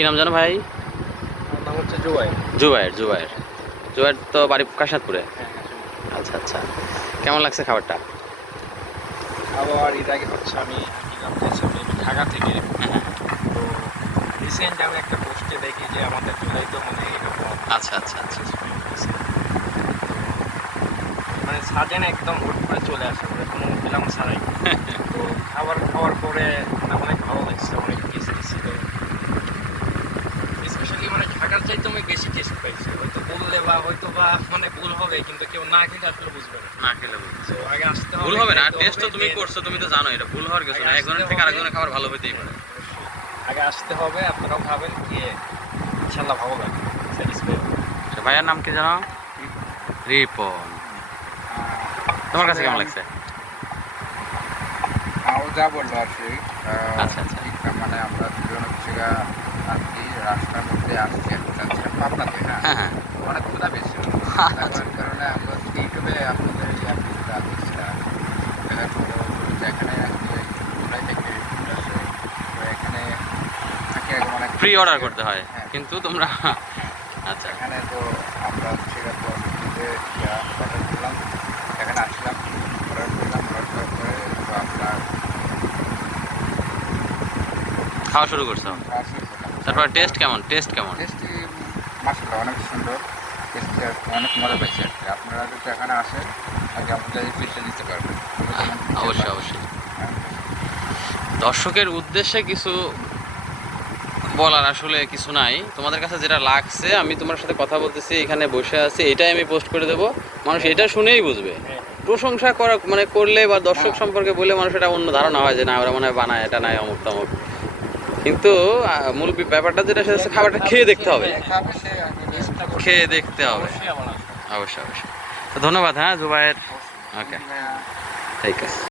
কি নাম জানো ভাই? আমার নাম হচ্ছে জুবাইর। জুবাইর। জুবাইর জুবাইর তো বাড়ি কাশনাথপুরে। হ্যাঁ হ্যাঁ, আচ্ছা আচ্ছা, কেমন লাগছে খাবারটা? আবার এর আগে হচ্ছে আমি ঢাকা থেকে। তো রিসেন্ট আমি একটা পোস্টে দেখি যে আমাদের জুলাই তো মানে এরকম আচ্ছা আচ্ছা আচ্ছা। মানে সাজেন একদম হুট করে চলে আসে মানে কোনো প্ল্যান ছাড়াই। তো খাবার খাওয়ার পরে মানে অনেক ভালো লাগছে, অনেক টেস্টি ছিল। স্পেশালি মানে ঢাকার চাইতে আমি বেশি টেস্ট পাইছি। হয়তো বললে বা হয়তো বা মানে ভুল হবে, কিন্তু কেউ না খেলে আসলে বুঝবে না। না খেলে বুঝবে। তো আগে আসতে ভুল হবে না, খাইতে টেস্ট তো তুমি then করছো, তুমি তো জানো এটা ভুল হওয়ার কিছু না। একজনের থেকে আরেকজনের খাবার ভালো হতেই পারে। আগে আসতে হবে, আপনারাও খাবেন, গিয়ে ইনশাল্লাহ ভালো লাগবে, স্যাটিসফাই হবে। আচ্ছা, ভাইয়ার নাম কি জানো? রিপন। তোমার কাছে কেমন লাগছে? ও যা বললো আর কি আচ্ছা আচ্ছা। মানে আমরা দুজন হচ্ছে আর কি রাস্তার মধ্যে আসছি আর কি, যাচ্ছিলাম পাবনাতে। হ্যাঁ, হ্যাঁ হ্যাঁ। অনেক ক্ষুধা পেয়েছিল। আচ্ছা। তার কারণে আমরা ইউটিউবে আপনাদের এই অ্যাপটা দেখছিলাম, দেখার পরে যেখানে আর কি জুলাই থেকে আসে, তো এখানে থাকে অনেক ফ্রি অর্ডার করতে হয়, হ্যাঁ, কিন্তু তোমরা আচ্ছা এখানে তো আমরা হচ্ছে অর্ডার করলাম, এখানে আসলাম, অর্ডার করলাম, অর্ডার করার পরে তো আপনার খাওয়া শুরু করছো। খাওয়া শুরু করলাম। তারপর টেস্ট কেমন? টেস্ট কেমন? টেস্টি মাসাল্লাহ অনেক সুন্দর, টেস্টি আর অনেক মজা পাইছি আর কি। আপনারা যদি এখানে আসেন আগে আপনাদের এই ফিশটা দিতে পারবেন। অবশ্যই অবশ্যই। দর্শকের উদ্দেশ্যে কিছু বলার আসলে কিছু নাই, তোমাদের কাছে যেটা লাগছে, আমি তোমার সাথে কথা বলতেছি, এখানে বসে আছি, এটাই আমি পোস্ট করে দেবো, মানুষ এটা শুনেই বুঝবে। প্রশংসা করা মানে করলে বা দর্শক সম্পর্কে বলে মানুষ এটা অন্য ধারণা হয় যে না ওরা মনে হয় বানায়, এটা নাই অমুক তমুক। কিন্তু মূল ব্যাপারটা যেটা সেটা হচ্ছে খাবারটা খেয়ে দেখতে হবে, খেয়ে দেখতে হবে। অবশ্যই অবশ্যই। তো ধন্যবাদ। হ্যাঁ জুবাইর। ওকে, ঠিক আছে।